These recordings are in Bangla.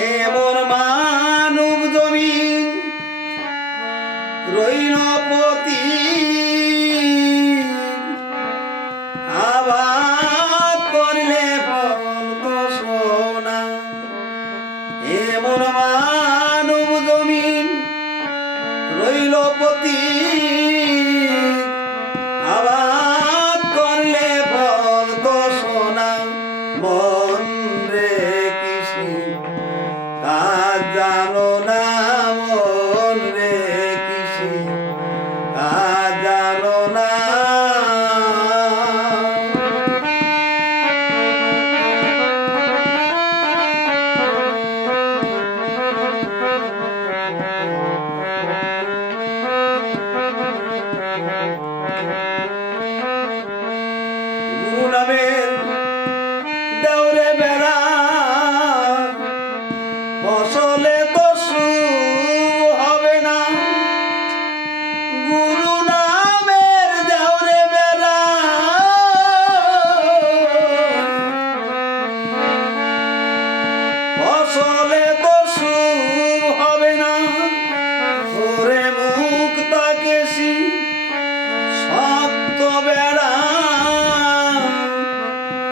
এমন মানব জমিন রইল পতি আবাদ করলে ফল তো সোনা। এমন মানব জমিন রইল পতি আবাদ করলে ফল তো সোনা। মন রে কৃষি কাজ জানো না, মন রে কৃষি কাজ জানো না। গুরু নামের দেওরে বেড়া ফসলে তো শুভ হবে না। গুরু নামের দেওরে বেড়া ফসলে তো শুভ হবে না। ওরে মুখ তাকেছি সত্য বেড়া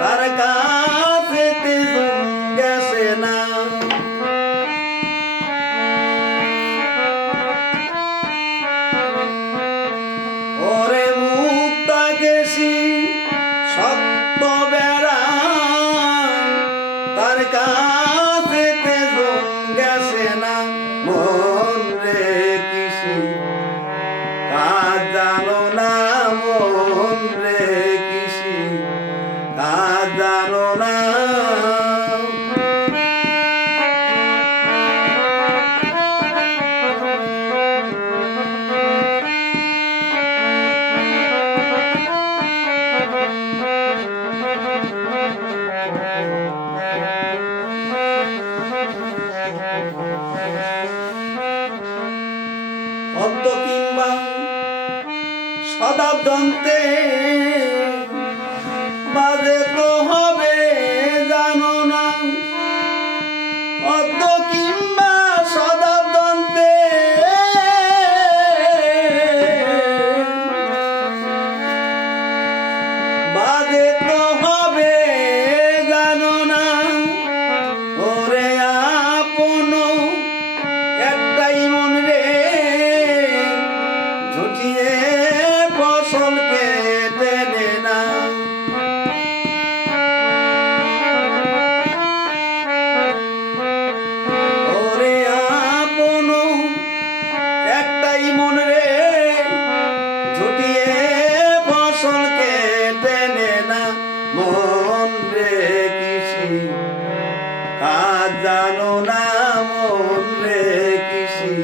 তার কাছেতে গেছে না। ওরে মুখ তাকেছি সত্য বেড়া তার কাছেতে গেছে না। মন রে কৃষি কাজ জানো না, মন রে কৃষি কাজ জানো না। অদ্য কিংবা শতাব্দন্তে বাজে তো হবে জানো না। অদ্য কিংবা শতাব্দন্তে বাজে তো হবে জানো না। ওরে আপন একটাই মন রে ঝুটিয়ে ফসল কেটে নে না। ওরে আপন একটাই মন রে ঝুটিয়ে ফসল কেটে নে না। মন রে কৃষি কাজ জানো না, মন রে কৃষি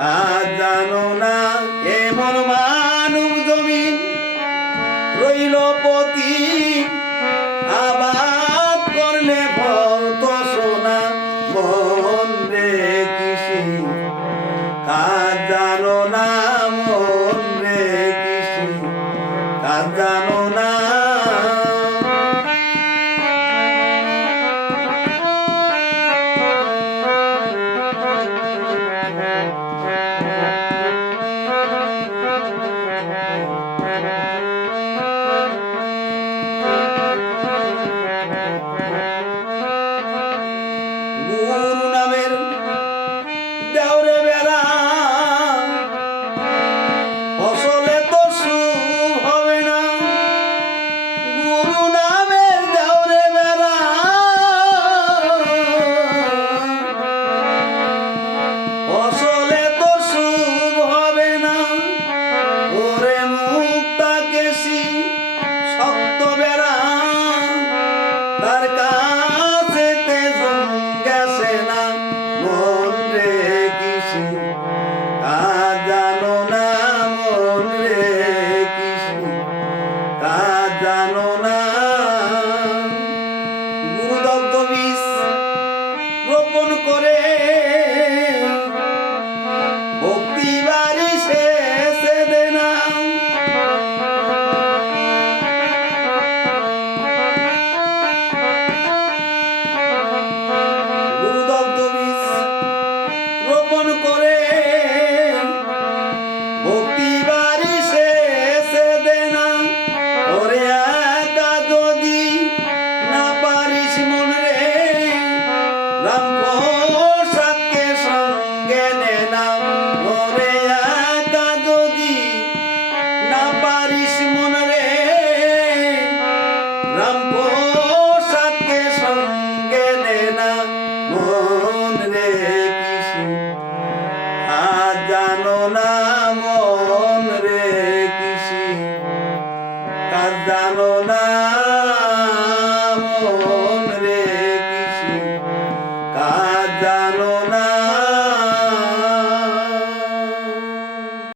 কাজ জানো না। এমন মানব জমিন রইল পতি আবাদ করলে ফল তো সোনা। মন রে কৃষি কাজ জানো না, মন রে কৃষি কাজ জানো না। গুরু নামের দেওরে বেড়া ফসলে তো শুভ হবে না। গুরু নামের দেওরে বেড়া ফসলে তো শুভ হবে না। ওরে মুখ তাকেছি সত্য বেড়া তার কাছেতে গেছে না। মন রে কৃষি কাজ জানো না, মন রে কৃষি কাজ জানো না। গুরুদত্ত বীজ রোপণ করে ভক্তি বাড়ি শেষে দে না। গুরুদত্ত রামপ্রসাদকে সঙ্গে নে না মন রে কিসে আজ জানো না মন রে কিসে কাজ জানো না